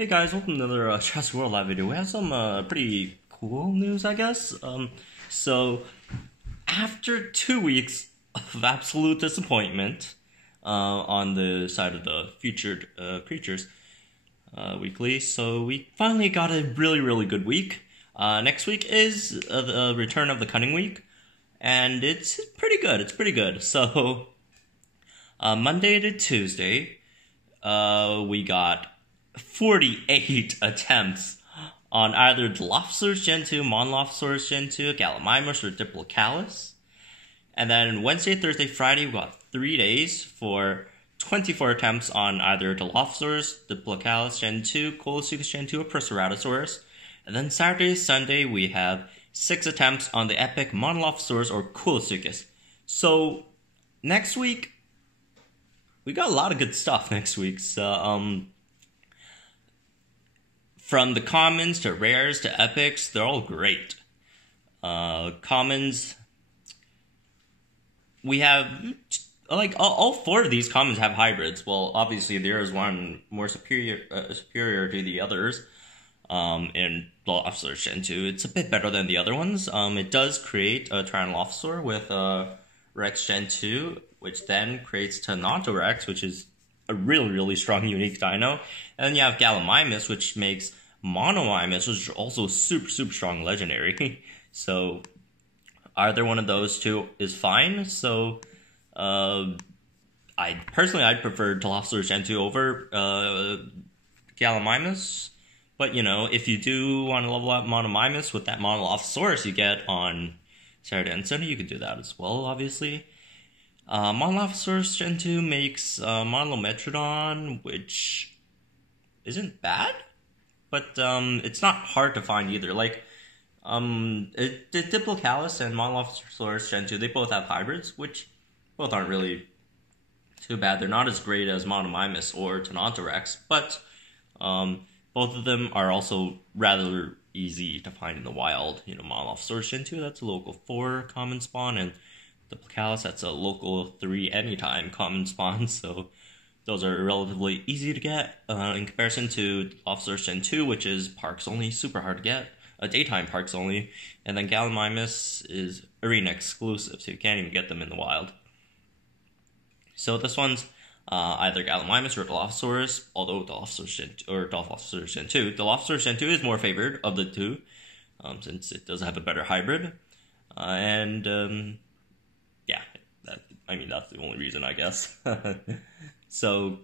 Hey guys, welcome to another Jurassic World live video. We have some pretty cool news, I guess. So after 2 weeks of absolute disappointment on the side of the featured creatures weekly, so we finally got a really good week. Next week is the return of the cunning week, and it's pretty good. It's pretty good. So Monday to Tuesday, we got 48 attempts on either Dilophosaurus Gen 2, Monolophosaurus Gen 2, Gallimimus, or Diplocalus. And then Wednesday, Thursday, Friday, we got 3 days for 24 attempts on either Dilophosaurus, Diplocalus Gen 2, Colosuchus Gen 2, or Proceratosaurus. And then Saturday, Sunday, we have 6 attempts on the epic Monolophosaurus or Colosuchus. So next week, we got a lot of good stuff next week. So, from the commons to rares to epics, they're all great. Commons, we have, like, all 4 of these commons have hybrids. Well, obviously there is one more superior to the others. In Dilophosaurus Gen 2, it's a bit better than the other ones. It does create a Tyrannolophosaur with Rex Gen 2, which then creates Tenontorex, which is a really strong unique dino. And then you have Gallimimus, which makes Monomimus, which is also super strong legendary. So either one of those two is fine. So I'd prefer Dilophosaurus Gen 2 over Gallimimus. But, you know, if you do want to level up Monomimus with that Monolophosaurus you get on Saturday and Sunday, you can do that as well, obviously. Monolophosaurus Gen 2 makes Monolometrodon, which isn't bad, but it's not hard to find either. Like, Diplocalus and Monolophosaurus Gen 2, they both have hybrids, which both aren't really too bad. They're not as great as Monomimus or Tenontorex, but both of them are also rather easy to find in the wild. You know, Monolophosaurus Gen 2, that's a local 4 common spawn, and Diplocalus, that's a local 3 anytime common spawn, so those are relatively easy to get in comparison to Dilophosaurus Gen 2, which is parks only, super hard to get, daytime parks only, and then Gallimimus is arena exclusive, so you can't even get them in the wild. So this one's either Gallimimus or Dilophosaurus, although Dilophosaurus Gen 2, or Dilophosaurus Gen 2. Dilophosaurus Gen 2 is more favored of the two, since it does have a better hybrid, yeah, that's the only reason, I guess. So,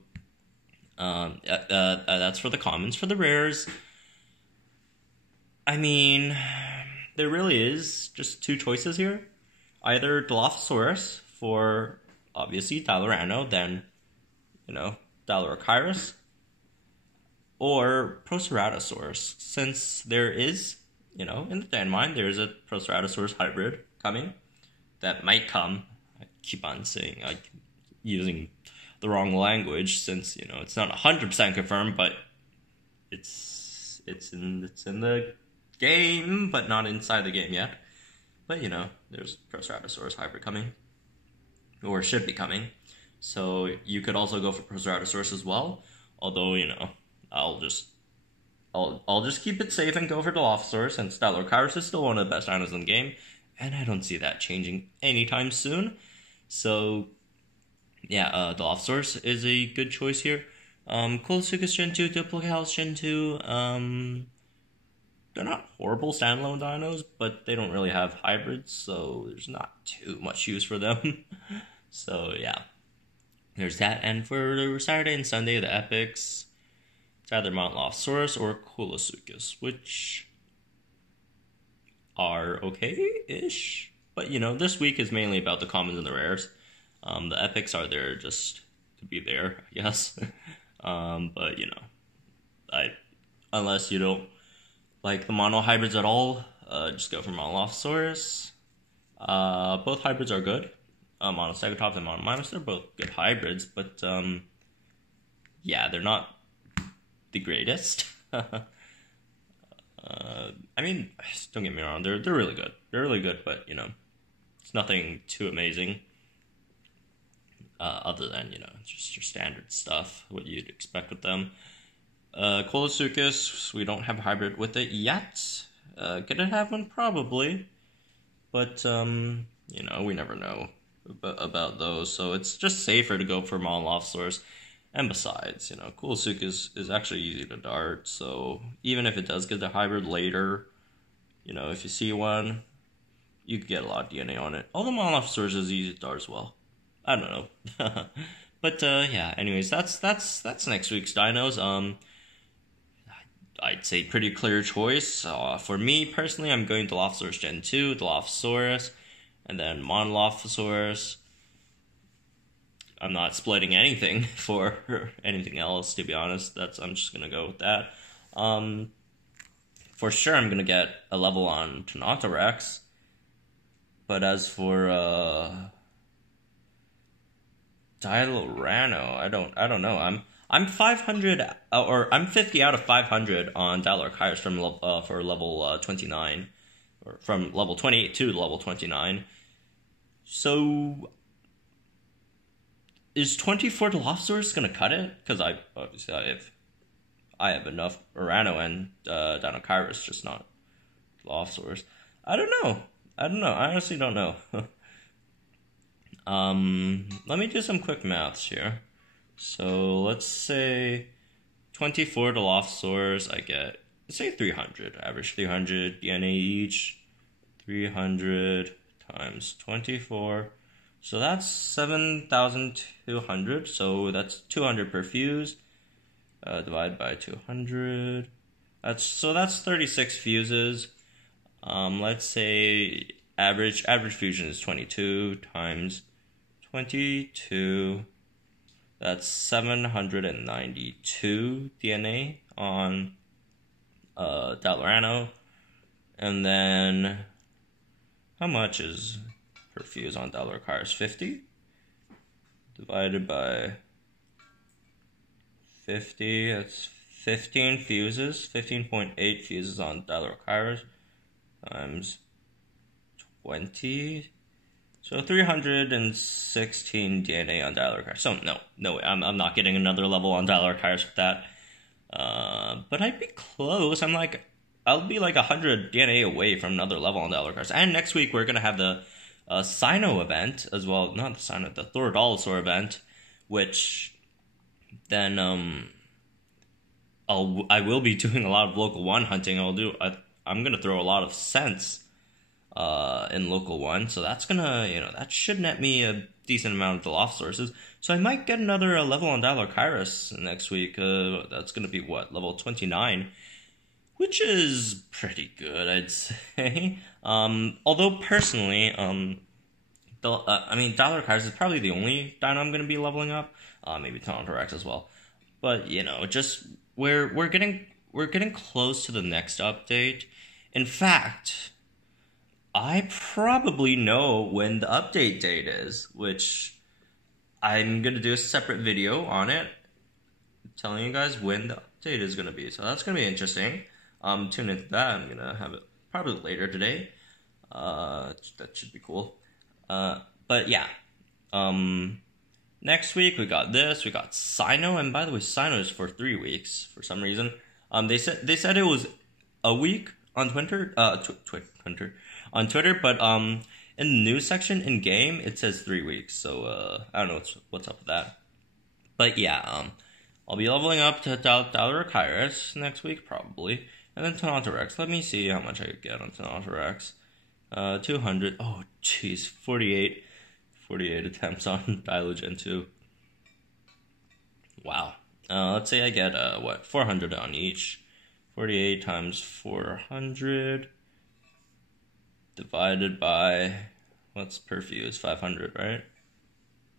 that's for the commons. For the rares, I mean, there really is just 2 choices here. Either Dilophosaurus for, obviously, Dilorano, then, you know, Dilorachirus, or Proceratosaurus, since there is, you know, in the Dandmine, there's a Proceratosaurus hybrid coming. That might come. I keep on saying, like, using the wrong language, since, you know, it's not 100% confirmed, but it's in the game, but not inside the game yet. But, you know, there's Proceratosaurus hybrid coming, or should be coming. So you could also go for Proceratosaurus as well. Although, you know, I'll just keep it safe and go for Dilophosaurus, since Dilorachirus is still one of the best dinos in the game. And I don't see that changing anytime soon. So, yeah, Dilophosaurus is a good choice here. Colosuchus Gen 2, Diplocalus Gen 2, they're not horrible standalone dinos, but they don't really have hybrids, so there's not too much use for them. So, yeah. There's that. And for Saturday and Sunday, the epics, it's either Monolophosaurus or Colosuchus, which are okay-ish, but, you know, this week is mainly about the commons and the rares. The epics are there just to be there, I guess. But, you know, unless you don't like the mono hybrids at all, just go for Monolophosaurus. Both hybrids are good. Monocegotops and Monomimus, they're both good hybrids, but, yeah, they're not the greatest. I mean, don't get me wrong, they're really good. They're really good, but, you know, it's nothing too amazing. Other than, you know, just your standard stuff, what you'd expect with them. Colosuchus, we don't have a hybrid with it yet. Gonna have one probably, but you know, we never know about those, so it's just safer to go for Dilophosaurus. And besides, you know, Colosuchus is actually easy to dart, so even if it does get the hybrid later, you know, if you see one, you could get a lot of DNA on it. Although Dilophosaurus is easy to dart as well. I don't know. But yeah, anyways, that's next week's dinos. I'd say pretty clear choice. For me personally, I'm going Dilophosaurus Gen 2, Dilophosaurus, and then Dilophosaurus. I'm not splitting anything for anything else, to be honest. I'm just gonna go with that. For sure, I'm gonna get a level on Tyrannosaurus. But as for Dilorano, I don't know. I'm 500 or I'm 50 out of 500 on Dilorchirus from for level 29, or from level 28 to level 29. So is 24 Dilophosaurus gonna cut it? Because I have enough Urano and Dinocyrus, just not Dilophosaurus. I don't know. I honestly don't know. Let me do some quick maths here. So let's say 24 Dilophosaurus, I get, let's say 300, average 300 DNA each. 300 times 24. So that's 7,200. So that's 200 per fuse. Divide by 200. That's 36 fuses. Let's say average fusion is 22 times 22. That's 792 DNA on Dilorano. And then how much is per fuse on Dilorchirus? 50 divided by 50. That's 15 fuses. 15.8 fuses on Dilorchirus times 20. So 316 DNA on Dilorchirus. So no way. I'm not getting another level on Dilorchirus with that. But I'd be close. I'll be like 100 DNA away from another level on Dilorchirus. And next week we're gonna have the Sino event as well. Not the Sino, the Thorodolosaur event, which then I will be doing a lot of local 1 hunting. I'm gonna throw a lot of scents in local 1, so that's gonna, you know, that should net me a decent amount of Dilophosaurus. So I might get another level on Dilorchirus next week. That's gonna be what, level 29, which is pretty good, I'd say. Although personally, Dilorchirus is probably the only dino I'm gonna be leveling up. Maybe Tyrannosaurus as well, but you know, just we're getting close to the next update. In fact, I probably know when the update date is, which I'm going to do a separate video on it, telling you guys when the update is going to be. So that's going to be interesting. Tune into that. I'm going to have it probably later today. That should be cool. But yeah. Next week we got this. We got Sino, and by the way, Sino is for 3 weeks for some reason. They said it was a week on Twitter. On Twitter, but in the news section in game it says 3 weeks. So I don't know what's up with that. But yeah, I'll be leveling up to Dilorchirus next week probably, and then Tyrannosaurus. Let me see how much I could get on Tyrannosaurus. 200. Oh jeez, 48 attempts on Dilogen 2. Wow. Let's say I get 400 on each. 48 times 400 divided by, what's per fuse? 500, right?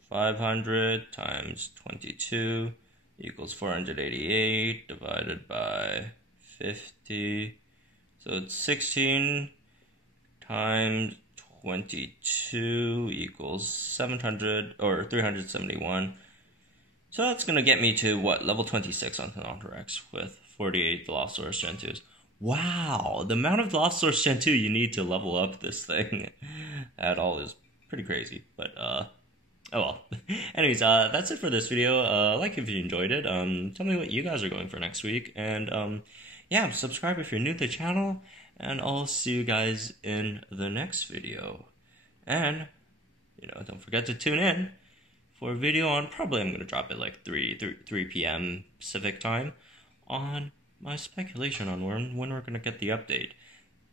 500 times 22 equals 488 divided by 50. So it's 16 times 22 equals 700 or 371. So that's going to get me to what? Level 26 on Tyrannosaurus with 48 Dilophosaurus Gen 2s. Wow, the amount of Dilophosaurus Gen 2 you need to level up this thing at all is pretty crazy. But Oh well. Anyways, that's it for this video. Like if you enjoyed it. Tell me what you guys are going for next week, and yeah, subscribe if you're new to the channel, and I'll see you guys in the next video. And don't forget to tune in for a video on, probably I'm gonna drop it like 3 p.m. Pacific time, on my speculation on when we're gonna get the update.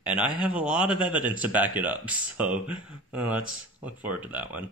And I have a lot of evidence to back it up, so let's look forward to that one.